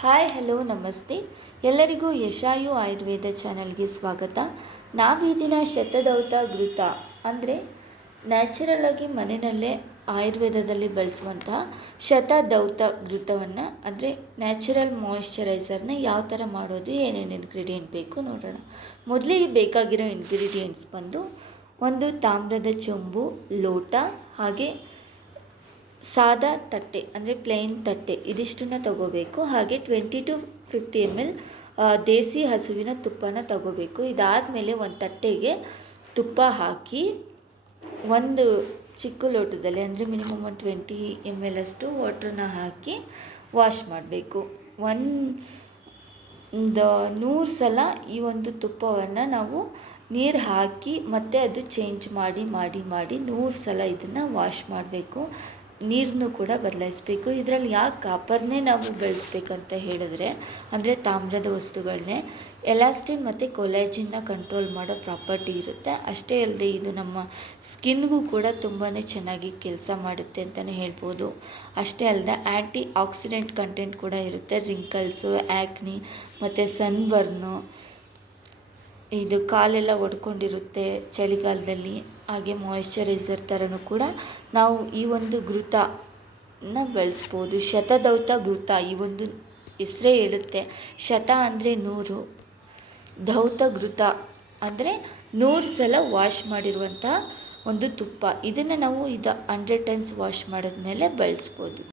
Hi hello ನಮಸ್ತೆ ಎಲ್ಲರಿಗೂ ಯಶಾಯು ಆಯುರ್ವೇದ ಚಾನಲ್ಗೆ ಸ್ವಾಗತ. ನಾವು ಈ ದಿನ ಶತದೌತ ಘೃತ ಅಂದರೆ ನ್ಯಾಚುರಲಾಗಿ ಮನೆಯಲ್ಲೇ ಆಯುರ್ವೇದದಲ್ಲಿ ಬಳಸುವಂತಹ ಶತದೌತ ಘೃತವನ್ನು ಅಂದರೆ ನ್ಯಾಚುರಲ್ ಮಾಯಿಶ್ಚರೈಸರ್ನ ಯಾವ ಥರ ಮಾಡೋದು, ಏನೇನು ಇಂಗ್ರೀಡಿಯೆಂಟ್ ಬೇಕು ನೋಡೋಣ. ಮೊದಲಿಗೆ ಬೇಕಾಗಿರೋ ಇಂಗ್ರೀಡಿಯೆಂಟ್ಸ್ ಬಂದು ಒಂದು ತಾಮ್ರದ ಚೊಂಬು, ಲೋಟ, ಹಾಗೆ ಸಾದಾ ತಟ್ಟೆ ಅಂದರೆ ಪ್ಲೇನ್ ತಟ್ಟೆ, ಇದಿಷ್ಟನ್ನು ತಗೋಬೇಕು. ಹಾಗೆ 20 to 50 ml ದೇಸಿ ಹಸುವಿನ ತುಪ್ಪನ ತಗೋಬೇಕು. ಇದಾದಮೇಲೆ ಒಂದು ತಟ್ಟೆಗೆ ತುಪ್ಪ ಹಾಕಿ ಒಂದು ಚಿಕ್ಕ ಲೋಟದಲ್ಲಿ ಅಂದರೆ ಮಿನಿಮಮ್ ಒಂದು 20 ml ಅಷ್ಟು ವಾಟ್ರನ್ನ ಹಾಕಿ ವಾಶ್ ಮಾಡಬೇಕು. ಒಂದು 100 ಸಲ ಈ ಒಂದು ತುಪ್ಪವನ್ನು ನಾವು ನೀರು ಹಾಕಿ ಮತ್ತೆ ಅದು ಚೇಂಜ್ ಮಾಡಿ 100 ಸಲ ಇದನ್ನು ವಾಶ್ ಮಾಡಬೇಕು. ನೀರನ್ನು ಕೂಡ ಬದಲಾಯಿಸಬೇಕು. ಇದರಲ್ಲಿ ಯಾಕೆ ಕಾಪರ್ನೇ ನಾವು ಬೆಳೆಸ್ಬೇಕಂತ ಹೇಳಿದ್ರೆ, ಅಂದರೆ ತಾಮ್ರದ ವಸ್ತುಗಳನ್ನೇ ಎಲಾಸ್ಟಿನ್ ಮತ್ತು ಕೊಲಾಜಿನ್ನ ಕಂಟ್ರೋಲ್ ಮಾಡೋ ಪ್ರಾಪರ್ಟಿ ಇರುತ್ತೆ. ಅಷ್ಟೇ ಅಲ್ಲದೆ ಇದು ನಮ್ಮ ಸ್ಕಿನ್ಗೂ ಕೂಡ ತುಂಬಾ ಚೆನ್ನಾಗಿ ಕೆಲಸ ಮಾಡುತ್ತೆ ಅಂತಲೇ ಹೇಳ್ಬೋದು. ಅಷ್ಟೇ ಅಲ್ಲದೆ ಆ್ಯಂಟಿ ಆಕ್ಸಿಡೆಂಟ್ ಕಂಟೆಂಟ್ ಕೂಡ ಇರುತ್ತೆ. ರಿಂಕಲ್ಸು, ಆ್ಯಕ್ನಿ ಮತ್ತು ಸನ್ಬರ್ನು, ಇದು ಕಾಲೆಲ್ಲ ಒಡ್ಕೊಂಡಿರುತ್ತೆ ಚಳಿಗಾಲದಲ್ಲಿ, ಹಾಗೆ ಮಾಯಿಶ್ಚರೈಸರ್ ಥರನೂ ಕೂಡ ನಾವು ಈ ಒಂದು ಘೃತನ ಬಳಸ್ಬೋದು. ಶತದೌತ ಘೃತ ಈ ಒಂದು ಹೆಸರೇ ಹೇಳುತ್ತೆ. ಶತ ಅಂದರೆ 100, ದೌತ ಘೃತ ಅಂದರೆ 100 ಸಲ ವಾಶ್ ಮಾಡಿರುವಂಥ ಒಂದು ತುಪ್ಪ. ಇದನ್ನು ನಾವು 100 times ವಾಶ್ ಮಾಡಿದ್ಮೇಲೆ ಬಳಸ್ಬೋದು.